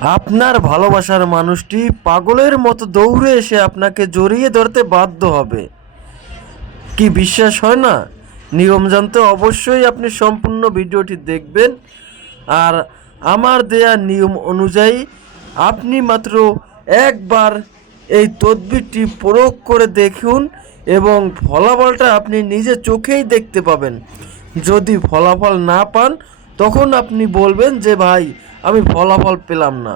আপনার ভালোবাসার মানুষটি পাগলের মতো দৌড়ে এসে আপনাকে জড়িয়ে ধরতে বাধ্য হবে। কি বিশ্বাস হয় না? নিয়ম জানতে অবশ্যই আপনি সম্পূর্ণ ভিডিওটি দেখবেন। আর আমার দেয়া নিয়ম অনুযায়ী আপনি মাত্র একবার এই তদবিরটি প্রয়োগ করে দেখুন এবং ফলাফলটা আপনি নিজে চোখেই দেখতে পাবেন। যদি ফলাফল না পান, তখন আপনি বলবেন যে, ভাই আমি ফলাফল পেলাম না।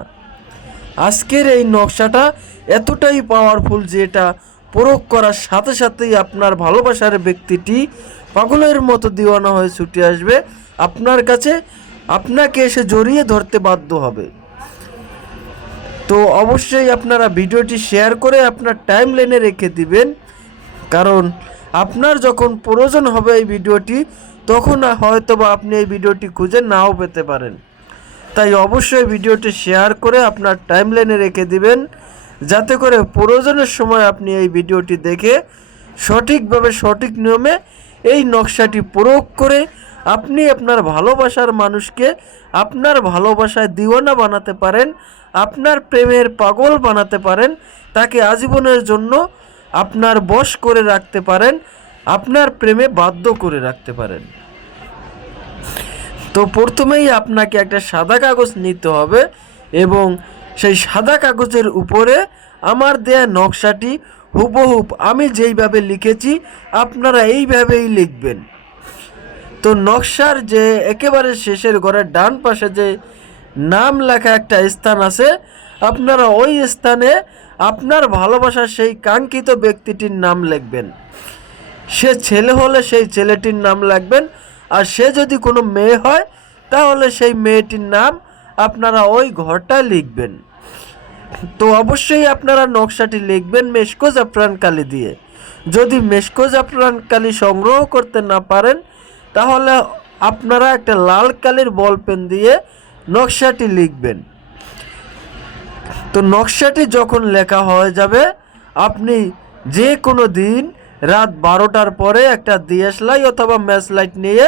আজকের এই নকশাটা এতটাই পাওয়ারফুল যে এটা প্রয়োগ করার সাথে সাথেই আপনার ভালোবাসার ব্যক্তিটি পাগলের মতো দিওয়ানা হয়ে ছুটে আসবে। আপনার কাছে আপনাকে এসে জড়িয়ে ধরতে বাধ্য হবে। তো অবশ্যই আপনারা ভিডিওটি শেয়ার করে আপনার টাইম লাইনে রেখে দিবেন। কারণ আপনার যখন প্রয়োজন হবে এই ভিডিওটি, তখন হয়তো বা আপনি এই ভিডিওটি খুঁজে নাও পেতে পারেন। তাই অবশ্যই ভিডিওটি শেয়ার করে আপনার টাইম লাইনে রেখে দিবেন, যাতে করে প্রয়োজনের সময় আপনি এই ভিডিওটি দেখে সঠিকভাবে, সঠিক নিয়মে এই নকশাটি প্রয়োগ করে আপনি আপনার ভালোবাসার মানুষকে আপনার ভালোবাসায় দিওয়ানা বানাতে পারেন, আপনার প্রেমের পাগল বানাতে পারেন, তাকে আজীবনের জন্য আপনার বশ করে রাখতে পারেন, আপনার প্রেমে বাধ্য করে রাখতে পারেন। তো প্রথমেই আপনাকে একটা সাদা কাগজ নিতে হবে এবং সেই সাদা কাগজের উপরে আমার দেয়া নকশাটি হুবহুব আমি যেইভাবে লিখেছি আপনারা এইভাবেই লিখবেন। তো নকশার যে একেবারে শেষের ঘরের ডান পাশে যে নাম লেখা একটা স্থান আছে, আপনারা ওই স্থানে আপনার ভালোবাসার সেই কাঙ্ক্ষিত ব্যক্তিটির নাম লিখবেন। সে ছেলে হলে সেই ছেলেটির নাম লিখবেন আর সে যদি কোনো মেয়ে হয়, তাহলে সেই মেয়েটির নাম আপনারা ওই ঘরটা লিখবেন। তো অবশ্যই আপনারা নকশাটি লিখবেন মেশকো জাফরান কালি দিয়ে। যদি মেশকো জাফরান কালি সংগ্রহ করতে না পারেন, তাহলে আপনারা একটা লাল কালির বল পেন দিয়ে নকশাটি লিখবেন। তো নকশাটি যখন লেখা হয়ে যাবে, আপনি যে কোনো দিন রাত বারোটার পরে একটা দিয়াশলাই অথবা ম্যাচ লাইট নিয়ে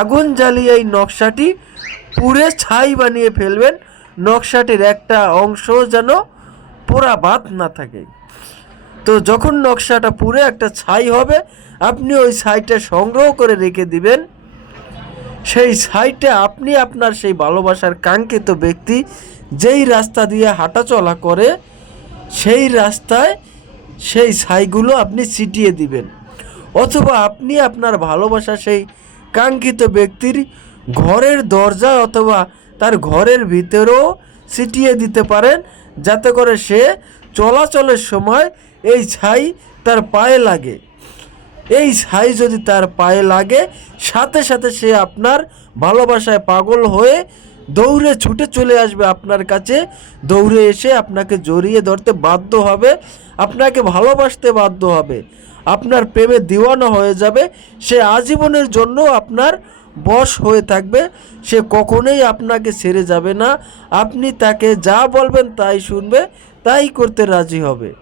আগুন জ্বালিয়ে এই নকশাটি পুড়ে ছাই বানিয়ে ফেলবেন। নকশাটির একটা অংশ যেন পোড়া বাদ না থাকে। তো যখন নকশাটা পুরে একটা ছাই হবে, আপনি ওই ছাইটা সংগ্রহ করে রেখে দিবেন। সেই ছাইটা আপনি আপনার সেই ভালোবাসার কাঙ্ক্ষিত ব্যক্তি যেই রাস্তা দিয়ে হাঁটাচলা করে, সেই রাস্তায় সেই ছাইগুলো আপনি ছিটিয়ে দিবেন। অথবা আপনি আপনার ভালোবাসা সেই কাঙ্ক্ষিত ব্যক্তির ঘরের দরজা অথবা তার ঘরের ভিতরেও ছিটিয়ে দিতে পারেন, যাতে করে সে চলাচলের সময় এই ছাই তার পায়ে লাগে। এই ছাই যদি তার পায়ে লাগে, সাথে সাথে সে আপনার ভালোবাসায় পাগল হয়ে দৌড়ে ছুটে চলে আসবে আপনার কাছে। দৌড়ে এসে আপনাকে জড়িয়ে ধরতে বাধ্য হবে, আপনাকে ভালোবাসতে বাধ্য হবে। আপনার প্রেমে দিওয়ানা হয়ে যাবে, সে আজীবনের জন্য আপনার বশ হয়ে থাকবে, সে কখনোই আপনাকে ছেড়ে যাবে না। আপনি তাকে যা বলবেন তাই শুনবে, তাই করতে রাজি হবে।